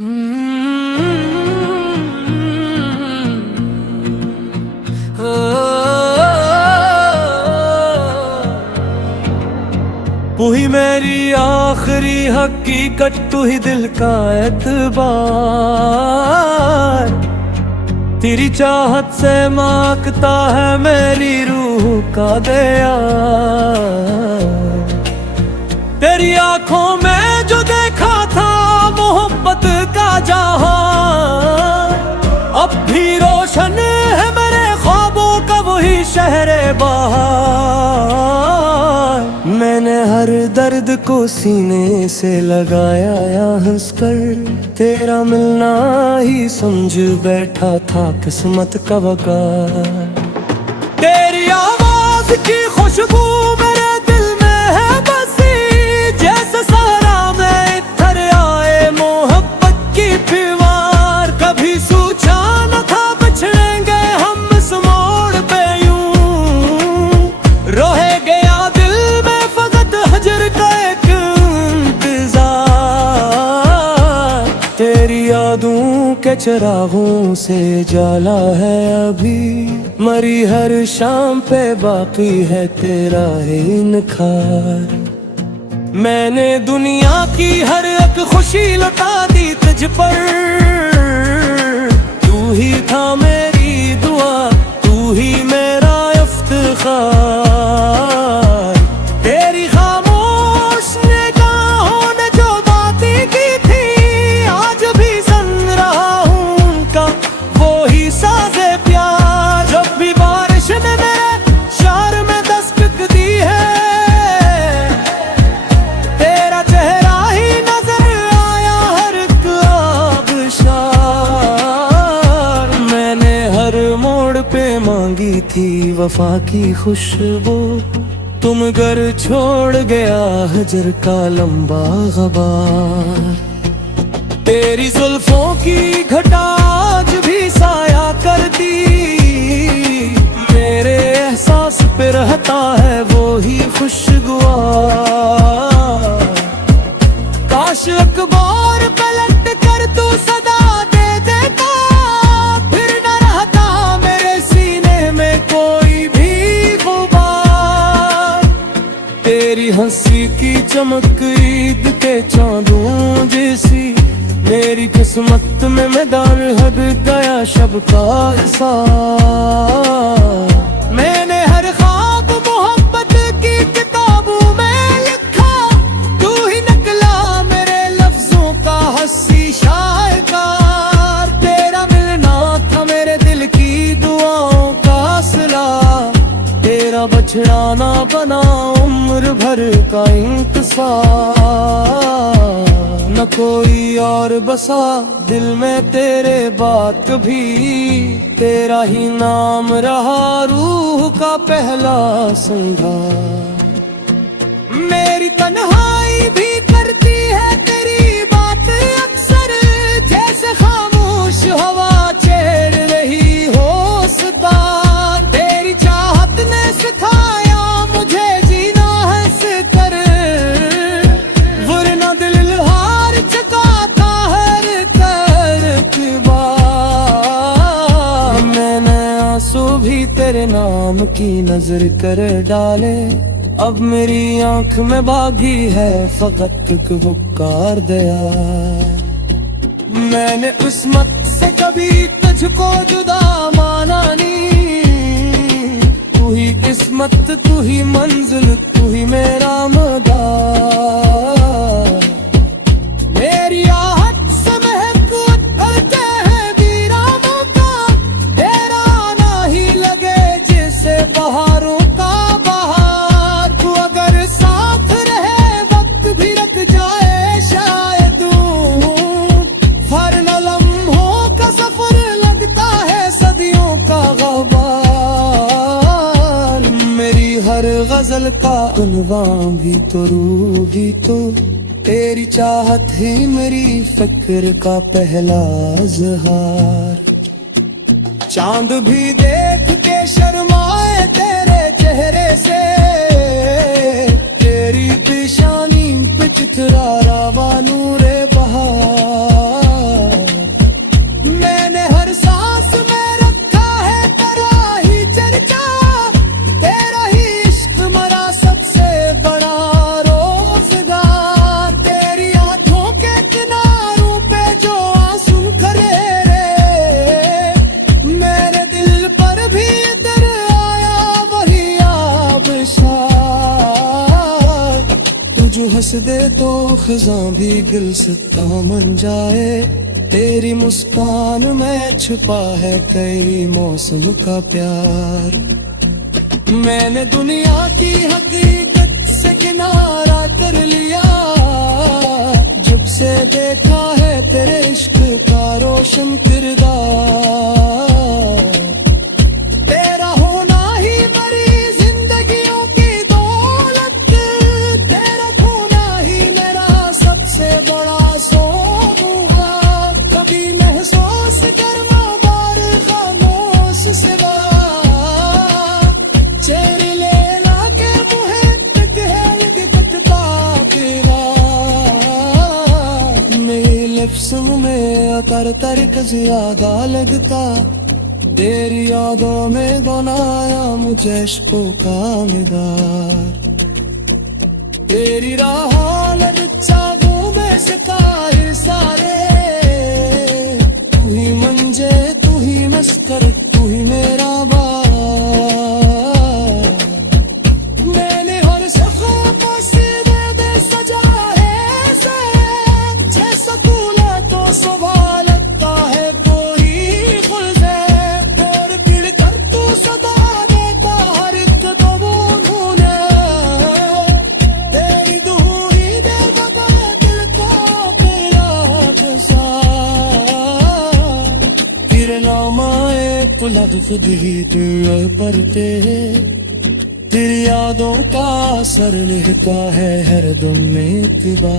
तू ही मेरी आखिरी हकीकत, तू ही दिल का एतबार। तेरी चाहत से मांगता है मेरी रूह का दया। तेरी आंखों में जो देखा था मोहब्बत का जहां, अब भी रोशन है मेरे ख्वाबों का वही शहरे बहार। मैंने हर दर्द को सीने से लगाया या हंसकर, तेरा मिलना ही समझ बैठा था किस्मत का वकार। तेरी आवाज की खुशबू मेरे दिल में है बसी, जैसे सारा में इधर आए मोहब्बत की दीवार। कभी सोचा न था बिछड़ेंगे हम इस मोड़ पे यूं, रोहे गया दिल में फकत हजर का एक इंतजार। तेरी यादों के चिरागों से जाला है अभी, मरी हर शाम पे बाकी है तेरा ही निखार। मैंने दुनिया की हर एक खुशी लुटा दी तुझ पर, तू ही था मेरी दुआ, तू ही मेरा इफ्तिखार। तेरी खामोश निगाहों ने जो बातें की थी, आज भी सुन रहा हूँ उनका वो ही साज़े प्यार। जब भी बारिश ने मेरे शहर में दस्तक दी है, तेरा चेहरा ही नजर आया हर एक आबशार। मैंने हर मोड़ पे मांगी थी वफा की खुशबू, तुम घर छोड़ गया हजर का लंबा गबार। तेरी जुल्फों की घटा आज भी साया करती, मेरे एहसास पे रहता है वो ही खुशगवार। काश अखबार पलट कर तू सदा दे देता, फिर न रहता मेरे सीने में कोई भी गुबार। तेरी हंसी की चमक ईद के चांदों जैसी, मेरी किस्मत में मैं दार हद गया शब का एहसास। मैंने हर ख्वाब मोहब्बत की किताबों में लिखा, तू ही निकला मेरे लफ्जों का हंसी शायकार। तेरा मिलना था मेरे दिल की दुआओं का सिला, तेरा बछड़ाना बना उम्र भर का इंतजार। न कोई और बसा दिल में तेरे बाद कभी, तेरा ही नाम रहा रूह का पहला संगार। मेरी तन्हाई भी करती है तेरी बात अक्सर, जैसे खामोश हवा छेड़ रही हो सितार। तेरी चाहत ने सिखाया मुझे जीना हंसकर, वरना दिल हार चुकाता हर बार। मैंने आंसू भी तेरे नाम की नजर कर डाले, अब मेरी आंख में बागी है फकत पुकार दया। मैंने किस्मत से कभी तुझको जुदा माना नहीं, तू ही किस्मत, तू ही मंजिल, तू ही मेरा मदार। मेरी आहट से महक उठते हैं वीरानों का, तेरा आना ही लगे जैसे बहारों का बहार। तू अगर साथ रहे वक्त भी रख जाए शायद, हर न लम्हों का सफर लगता है सदियों का गहवार। मेरी हर गजल का उन्वान भी तो रूह भी तो, तेरी चाहत ही मेरी फिक्र का पहला इज़हार। चांद भी देख के शर्माए तेरे चेहरे से, तेरी पेशानी पे चितरा रावा नूरे बहार। खज़ां भी गुलसिता बन जाए, तेरी मुस्कान में छुपा है कई मौसम का प्यार। मैंने दुनिया की हकीकत से किनारा कर लिया, जब से देखा है तेरे इश्क का रोशन किरदार। तेरा होना ही मेरी जिंदगियों की दौलत, तेरा खोना ही मेरा सबसे बड़ा सोग हुआ। कभी महसूस करना बार खामोश सिवा, चेहरे लेला के मुहे टकहल दिखता तेरा। मेरी लिप्सों में अतर तर्क ज्यादा लगता, तेरी यादों में बनाया मुझे इश्कों का निगार। तेरी राहों में चाबू में सितारे सारे, तू ही मंजे तू ही मस्कर तू ही मेरा बार। मैंने हर सखा को सीने दे सजा है से, जैसा तूला तो सुबह लगता है कोई खुल से। और पिड़ कर तू सदा देता हर एक को ढूंढे, तेरी दूरी दे बता दिल का फिराक सा। किरनामाए पुलक खुद ही दिल पर तेरी यादों का असर लिखता है हर दम में इत्तिबा।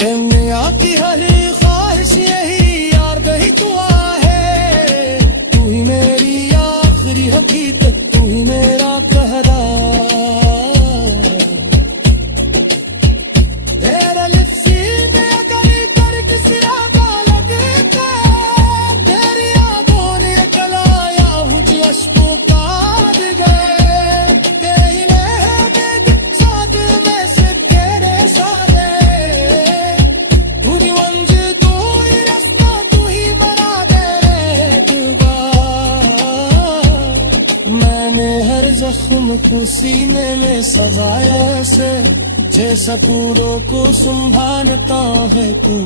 दुनिया की हर ख्वाहिश यही यार दही दुआ है, तू ही मेरी आखिरी हकीकत तू ही मेरा कहरा। तेरे लिप्सी में अगर कर किसी का लगता, तेरी यादों ने कलाया मुझे अश्कों का गए। तेरी मेहंदी साथ में से तेरे सारे, तू ही मंज तू ही रास्ता तू ही बना दे दुबार। मैंने हर जख्म को सीने में सजाया से, जैसा कूड़ों को संभालता है तू।